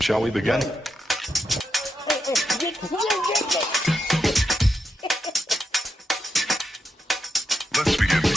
Shall we begin? Let's begin now.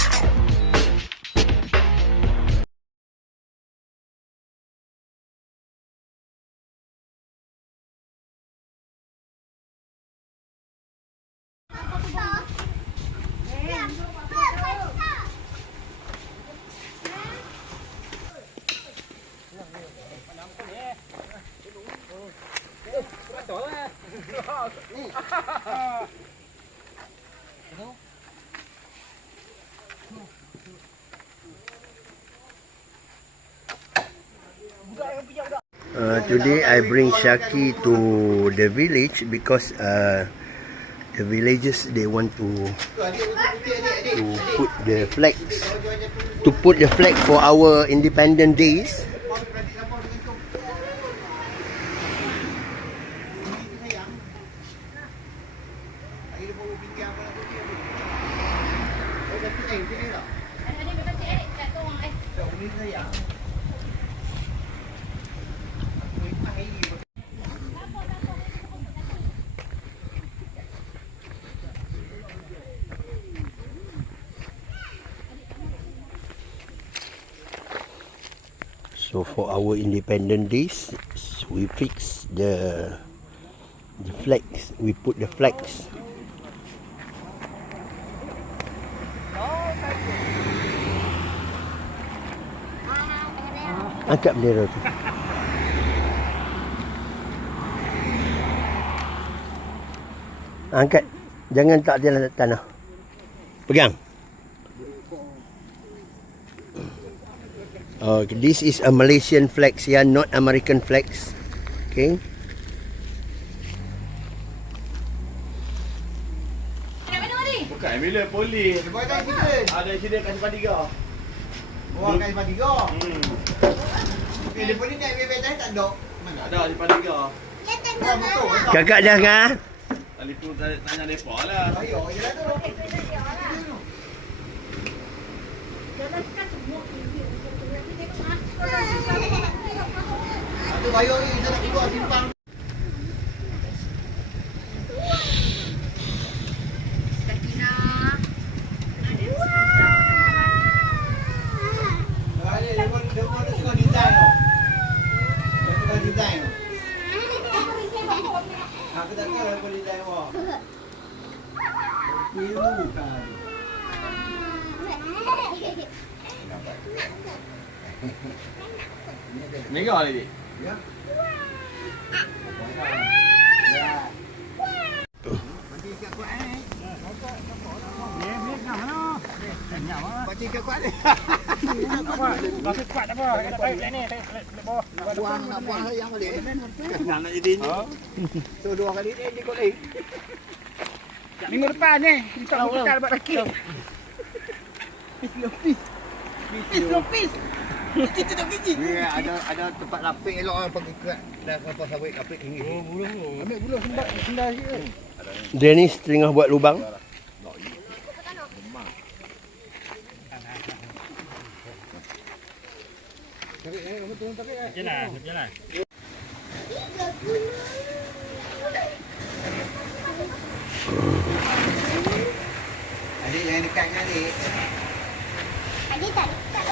Today I bring Shaki to the village because the villagers they want to put the flags for our Independence Days. So for our Independence Days, we fix the flags. We put the flags. Angkat bendera tu. Angkat. Jangan tak jalan tanah. Pegang. This is a Malaysian flags here, not American flags. Okay. Bukan bila polis. Ada insiden kat Simpang 3. Oh, kat Simpang 3. Okey, dia polis naik bebek tadi tak ada. Mana ada Simpang 3. Betul. Kakak dah ngah. Telefon tanya depa lah. Ayo, jelah tu. Ada bayar ni, kita nak keluar simpang. Aku tak tahu apa design awak. Pilu kan. Mega lagi. Ya. Mati kat kuat ni. Mati kat kuat ni. Masih kuat apa? Kita tarik ni, tarik bawah. Nak buang yang balik. Nak jadi ni. So 2 kali ni kot lagi. Minggu depan ni, kita nak buat lagi. Pis. Kita tak gigi. Ya, ada tempat lapik elok lah pergi kerat dah kelapa sawit lapik tinggi. Oh, buluh. Ambil buluh sendal sikit. Dennis tengah buat lubang. Tarik kamu turun tarik. Jalan. Adik jangan dekat dengan adik. Adik tak dekat.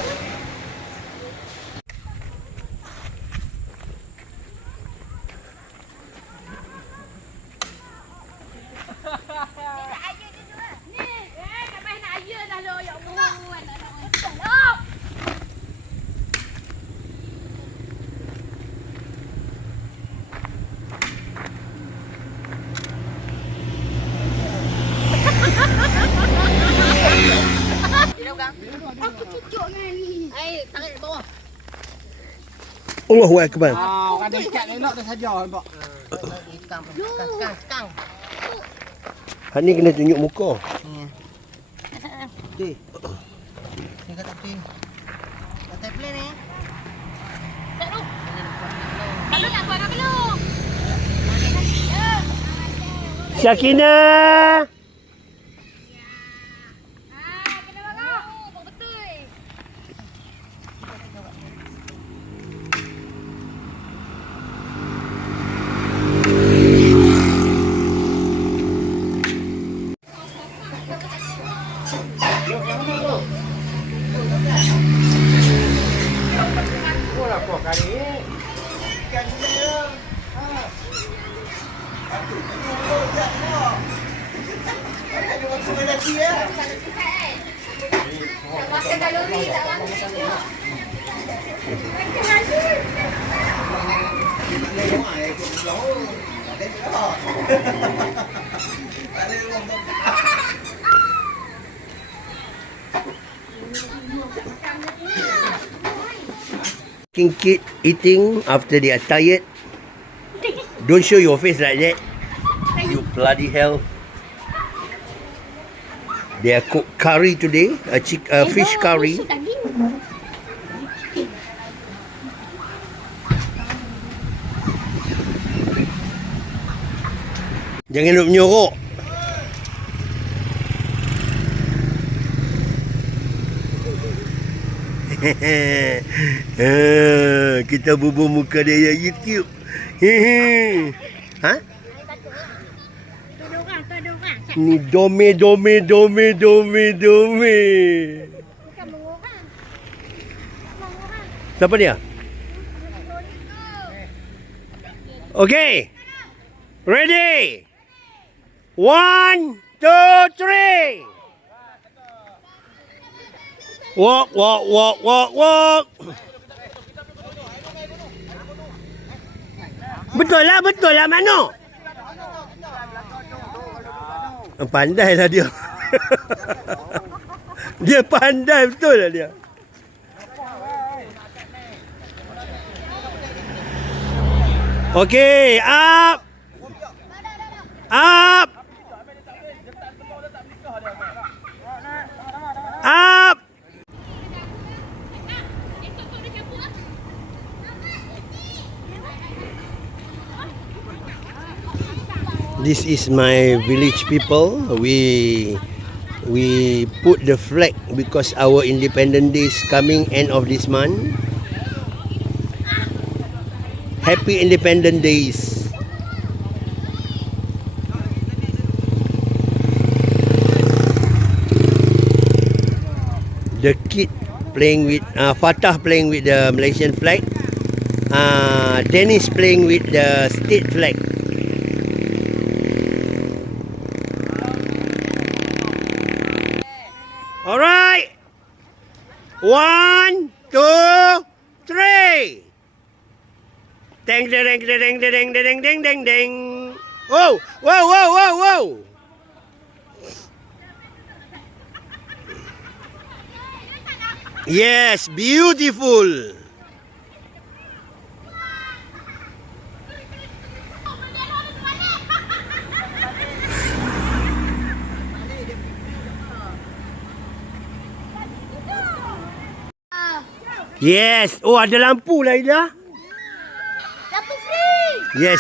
Aku cucuk dengan ni. Air, tarik bawah. Allahu Akbar. Orang ada ikat elok dah saja nampak. Kang. Hak ni kena tunjuk muka. Okey. Ni kata pin. Kata plan ni. Tak lu. Kalau nak buat apa lu? Syakinah. Kena bangun. Betul. Ikan dia. Ada waktu nanti ya. Tak makan kalori, tak makan minyak. Kid eating after they are tired. Don't show your face like that. You bloody hell. They are cooked curry today, a fish curry. Jangan duk menyorok. Kita bubur muka dia YouTube. Ha? Ni dome. Bukan mengorang. Siapa dia? Okay. Ready? 1, 2, 3. Walk. Betul lah Mano. Pandai lah dia. Dia pandai betul lah dia. Okay, up. Up. Up. This is my village people. We put the flag because our Independence Day is coming end of this month. Happy Independence Days. The kid playing with Fatah playing with the Malaysian flag. Dennis playing with the state flag. All right. 1, 2, 3. Ding ding ding ding ding ding ding ding ding. Oh, whoa. Yes, beautiful. Yes. Oh, ada lampu lah Ida. Lampu free. Yes.